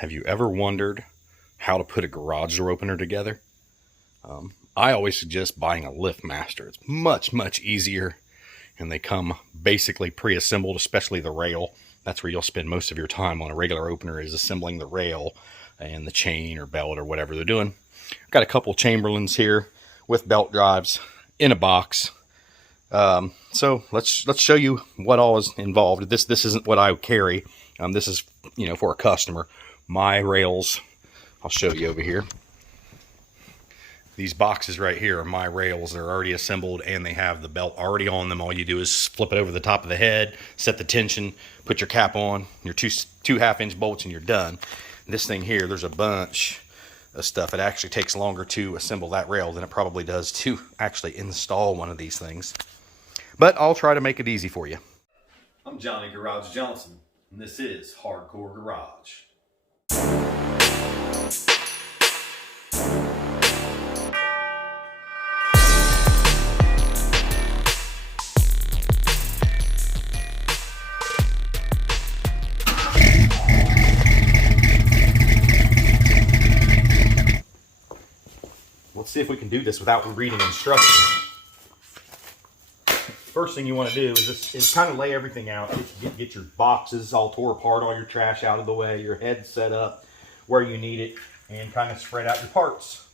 Have you ever wondered how to put a garage door opener together? I always suggest buying a Liftmaster. It's much easier, and they come basically pre-assembled, especially the rail. That's where you'll spend most of your time on a regular opener, is assembling the rail and the chain or belt or whatever they're doing. I've got a couple Chamberlains here with belt drives in a box. So let's show you what all is involved. This isn't what I carry. This is, for a customer. My rails, I'll show you over here. These boxes right here are my rails. They're already assembled and they have the belt already on them. All you do is flip it over the top of the head, set the tension, put your cap on, your two 1/2-inch bolts, and you're done. This thing here, there's a bunch of stuff. It actually takes longer to assemble that rail than it probably does to actually install one of these things. But I'll try to make it easy for you. I'm Johnny Garage Johnson, and this is Hardcore Garage. Let's see if we can do this without reading instructions. First thing you want to do is kind of lay everything out. Get your boxes all tore apart, all your trash out of the way, your head set up where you need it, and kind of spread out your parts.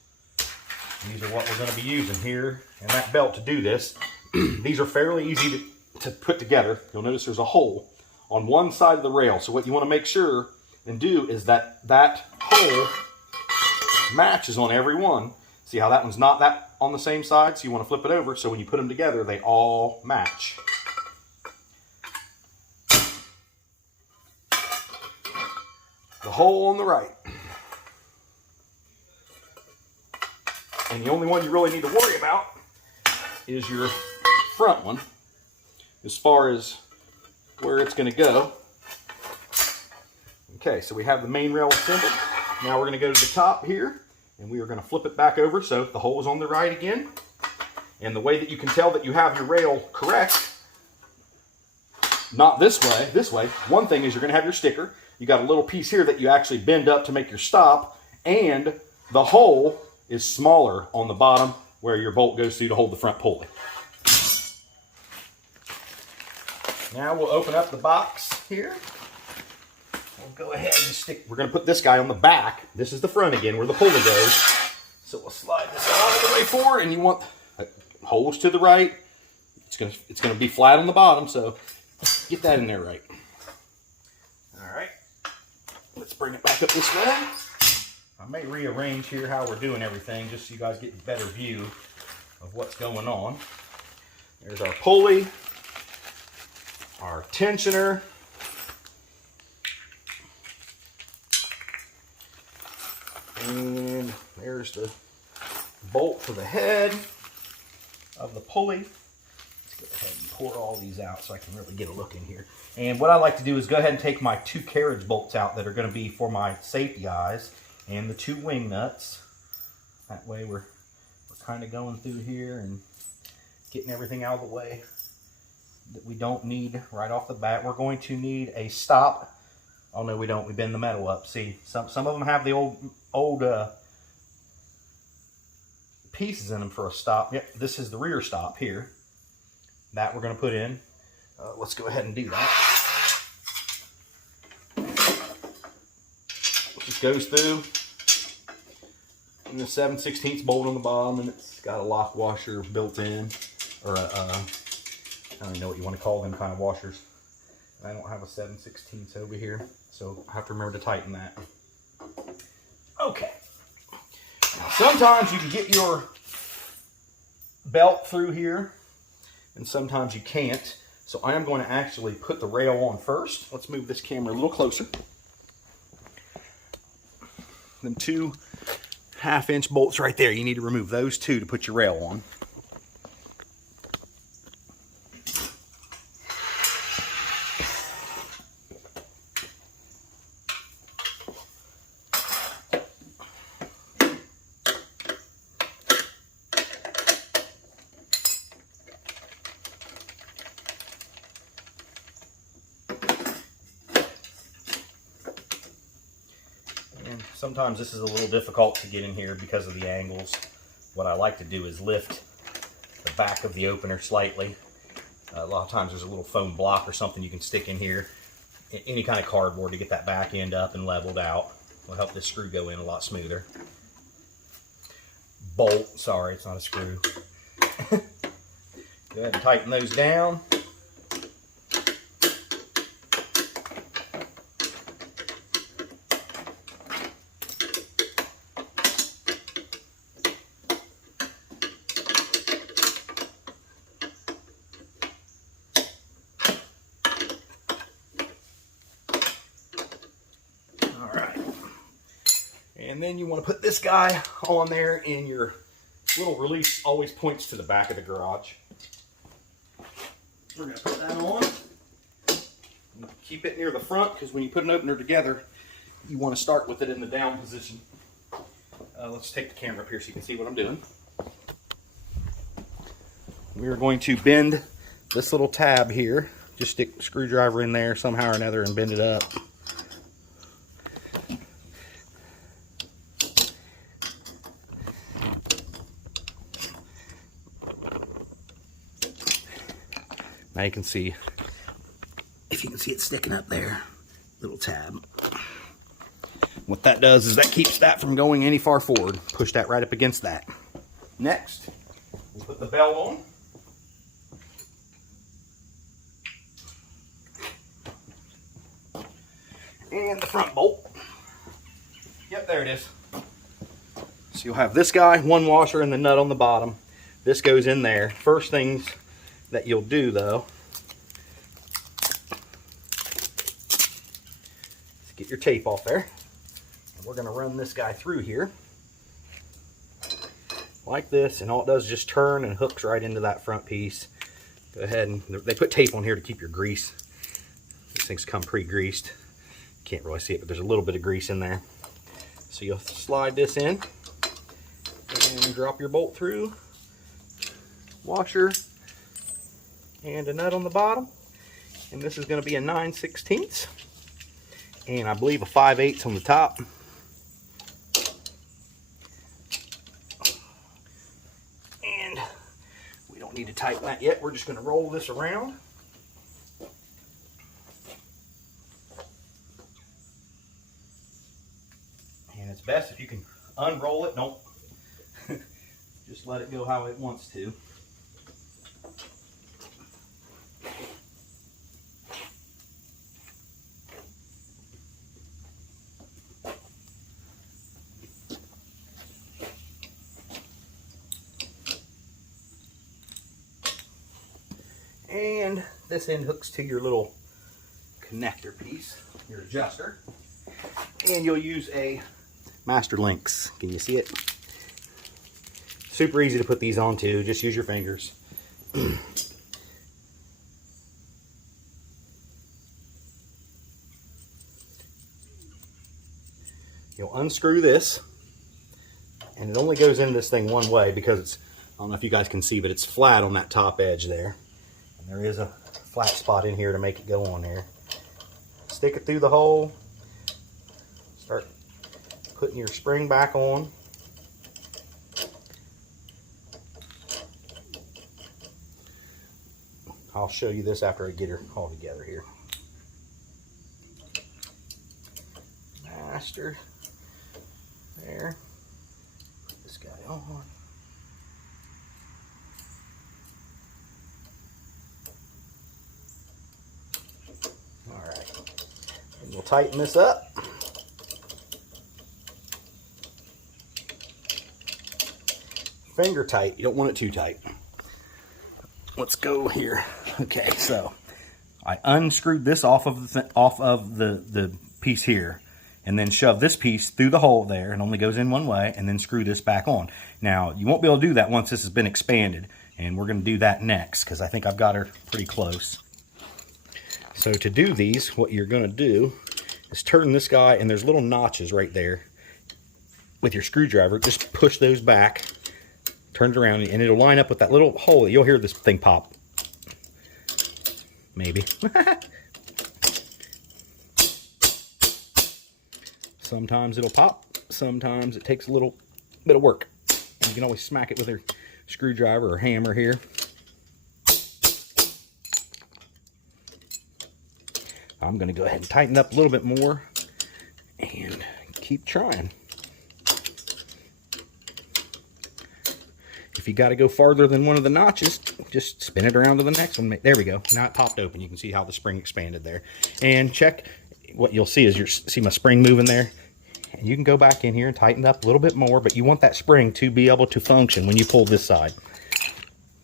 These are what we're going to be using here and that belt to do this. These are fairly easy to put together. You'll notice there's a hole on one side of the rail. So what you want to make sure and do is that hole matches on every one. See how that one's not that on the same side? So you want to flip it over so when you put them together, they all match. The hole on the right. And the only one you really need to worry about is your front one, as far as where it's going to go. Okay, so we have the main rail assembled. Now we're going to go to the top here, and we are going to flip it back over so the hole is on the right again. And the way that you can tell that you have your rail correct, not this way, one thing is you're going to have your sticker. You got a little piece here that you actually bend up to make your stop, and the hole is smaller on the bottom where your bolt goes through to hold the front pulley. Now we'll open up the box here. We'll go ahead and we're going to put this guy on the back. This is the front again where the pulley goes. So we'll slide this all the way forward, and you want holes to the right. It's going to be flat on the bottom, so get that in there right. All right. Let's bring it back up this way. I may rearrange here how we're doing everything just so you guys get a better view of what's going on. There's our pulley, our tensioner, and there's the bolt for the head of the pulley. Let's go ahead and pour all these out so I can really get a look in here. And what I like to do is go ahead and take my 2 carriage bolts out that are going to be for my safety eyes, and the 2 wing nuts. That way we're kind of going through here and getting everything out of the way that we don't need right off the bat. We're going to need a stop. Oh no, we don't. We bend the metal up. See, some of them have the old pieces in them for a stop. Yep, this is the rear stop here. That we're going to put in. Let's go ahead and do that. Just goes through. And the 7/16 bolt on the bottom, and it's got a lock washer built in, or I don't even know what you want to call them kind of washers. I don't have a 7/16 over here, so I have to remember to tighten that. Okay. Now sometimes you can get your belt through here, and sometimes you can't. So I am going to actually put the rail on first. Let's move this camera a little closer. Them 2 1/2-inch bolts right there. You need to remove those 2 to put your rail on. And sometimes this is a little difficult to get in here because of the angles. What I like to do is lift the back of the opener slightly. A lot of times there's a little foam block or something you can stick in here, any kind of cardboard, to get that back end up and leveled out. Will help this screw go in a lot smoother. Bolt, sorry, it's not a screw. Go ahead and tighten those down. And then you want to put this guy on there, and your little release always points to the back of the garage. We're going to put that on. Keep it near the front, because when you put an opener together, you want to start with it in the down position. Let's take the camera up here so you can see what I'm doing. We are going to bend this little tab here. Just stick a screwdriver in there somehow or another and bend it up. Now you can see, if you can see it sticking up there, little tab. What that does is that keeps that from going any far forward. Push that right up against that. Next, we'll put the belt on. And the front bolt. Yep, there it is. So you'll have this guy, one washer, and the nut on the bottom. This goes in there. First things that you'll do, though, is get your tape off there. And we're going to run this guy through here like this, and all it does is just turn and hooks right into that front piece. Go ahead, and they put tape on here to keep your grease. These things come pre-greased. Can't really see it, but there's a little bit of grease in there. So you'll slide this in and drop your bolt through, washer, and a nut on the bottom. And this is going to be a 9/16, and I believe a 5/8 on the top. And we don't need to tighten that yet. We're just going to roll this around. And it's best if you can unroll it. Don't just let it go how it wants to. And this end hooks to your little connector piece, your adjuster. And you'll use a Master Links. Can you see it? Super easy to put these on too. Just use your fingers. You'll unscrew this, and it only goes into this thing one way because it's, I don't know if you guys can see, but it's flat on that top edge there. And there is a flat spot in here to make it go on there. Stick it through the hole. Start putting your spring back on. I'll show you this after I get her all together here. Master. There. Put this guy on. Alright. And we'll tighten this up. Finger tight. You don't want it too tight. Let's go here. Okay, so I unscrewed this off of the piece here, and then shove this piece through the hole there, and only goes in one way, and then screw this back on. Now, you won't be able to do that once this has been expanded, and we're going to do that next, because I think I've got her pretty close. So to do these, what you're going to do is turn this guy, and there's little notches right there. With your screwdriver, just push those back, turn it around, and it'll line up with that little hole. You'll hear this thing pop. Maybe. Sometimes it'll pop, sometimes it takes a little bit of work. You can always smack it with a screwdriver or hammer here. I'm going to go ahead and tighten up a little bit more and keep trying. If you got to go farther than one of the notches, just spin it around to the next one. There we go. Now it popped open. You can see how the spring expanded there. And check, what you'll see is see my spring moving there. And you can go back in here and tighten up a little bit more, but you want that spring to be able to function when you pull this side.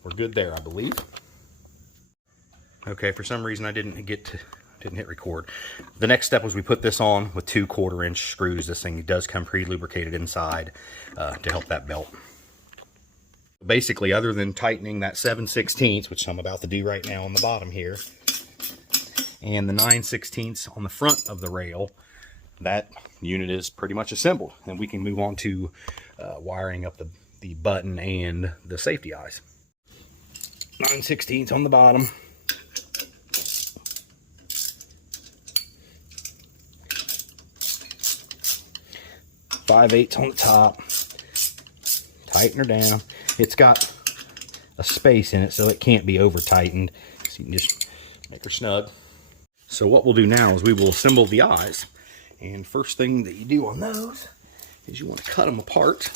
We're good there, I believe. Okay, for some reason I didn't hit record. The next step was we put this on with 2 1/4-inch screws. This thing does come pre-lubricated inside to help that belt. Basically, other than tightening that 7/16, which I'm about to do right now on the bottom here, and the 9/16 on the front of the rail, that unit is pretty much assembled, and we can move on to wiring up the button and the safety eyes. 9/16 on the bottom. 5/8 on the top. Tighten her down. It's got a space in it, so it can't be over tightened. So you can just make her snug. So what we'll do now is we will assemble the eyes. And first thing that you do on those is you want to cut them apart.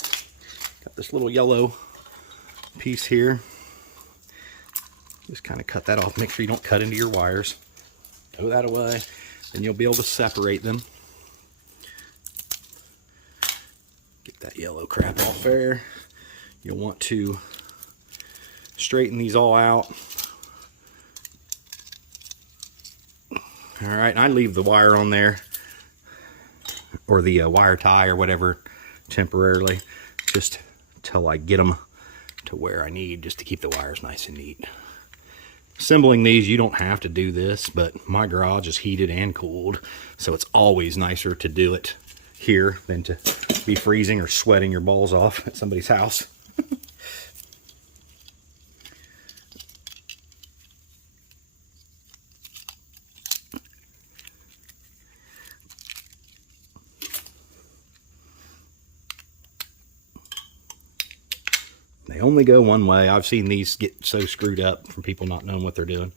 Got this little yellow piece here. Just kind of cut that off. Make sure you don't cut into your wires. Throw that away. Then you'll be able to separate them. Get that yellow crap off there. You'll want to straighten these all out. All right, and I leave the wire on there, or the wire tie or whatever, temporarily, just till I get them to where I need, just to keep the wires nice and neat. Assembling these, you don't have to do this, but my garage is heated and cooled, so it's always nicer to do it here than to be freezing or sweating your balls off at somebody's house. They only go one way. I've seen these get so screwed up from people not knowing what they're doing.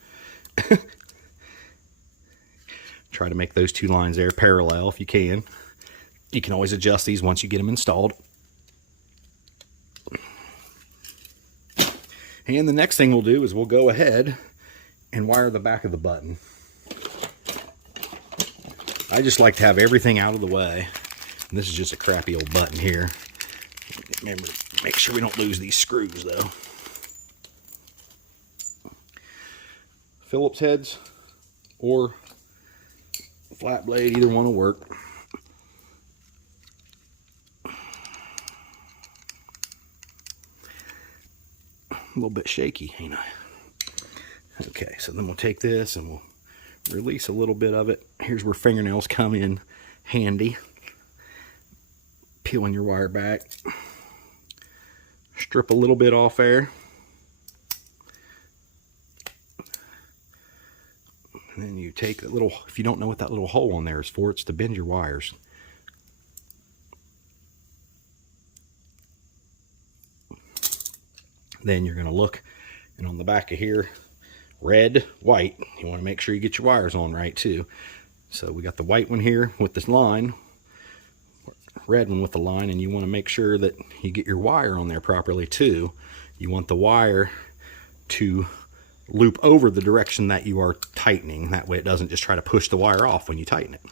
Try to make those 2 lines there parallel if you can. You can always adjust these once you get them installed. And the next thing we'll do is we'll go ahead and wire the back of the button. I just like to have everything out of the way. And this is just a crappy old button here. Remember, make sure we don't lose these screws though. Phillips heads or flat blade, either one will work. A little bit shaky, ain't I? Okay, so then we'll take this and we'll release a little bit of it. Here's where fingernails come in handy. Peeling your wire back. Strip a little bit off there. And then you take that little, if you don't know what that little hole on there is for, it's to bend your wires. Then you're going to look, and on the back of here, red, white, you want to make sure you get your wires on right too. So we got the white one here with this line, red one with the line, and you want to make sure that you get your wire on there properly too. You want the wire to loop over the direction that you are tightening. That way it doesn't just try to push the wire off when you tighten it.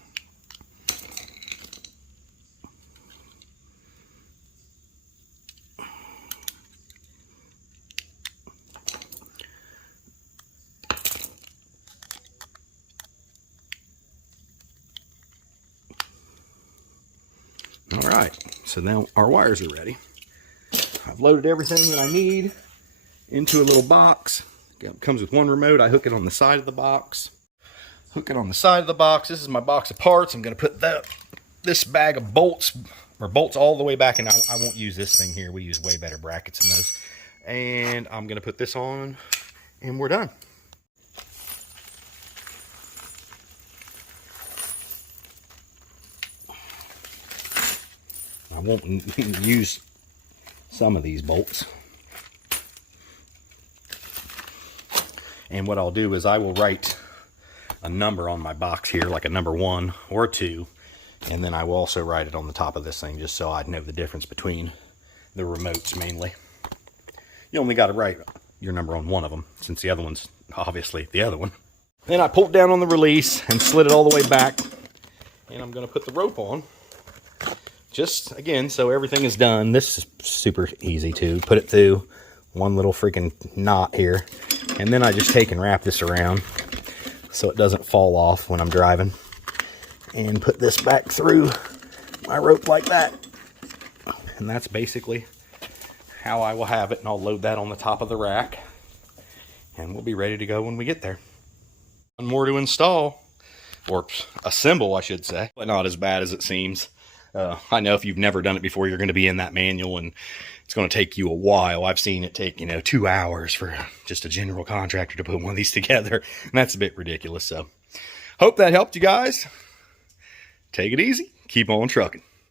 All right, so now our wires are ready. I've loaded everything that I need into a little box. It comes with one remote. I hook it on the side of the box. Hook it on the side of the box. This is my box of parts. I'm going to put this bag of bolts, or bolts all the way back, and I won't use this thing here. We use way better brackets than those. And I'm going to put this on, and we're done. I won't use some of these bolts. And what I'll do is I will write a number on my box here, like a number 1 or 2, and then I will also write it on the top of this thing just so I'd know the difference between the remotes mainly. You only got to write your number on one of them, since the other one's obviously the other one. Then I pulled down on the release and slid it all the way back, and I'm going to put the rope on. Just, again, so everything is done. This is super easy too. Put it through one little freaking knot here, and then I just take and wrap this around so it doesn't fall off when I'm driving. And put this back through my rope like that. And that's basically how I will have it, and I'll load that on the top of the rack. And we'll be ready to go when we get there. One more to install, or assemble, I should say, but not as bad as it seems. I know if you've never done it before, you're going to be in that manual, and it's going to take you a while. I've seen it take, 2 hours for just a general contractor to put one of these together, and that's a bit ridiculous. So, hope that helped you guys. Take it easy. Keep on trucking.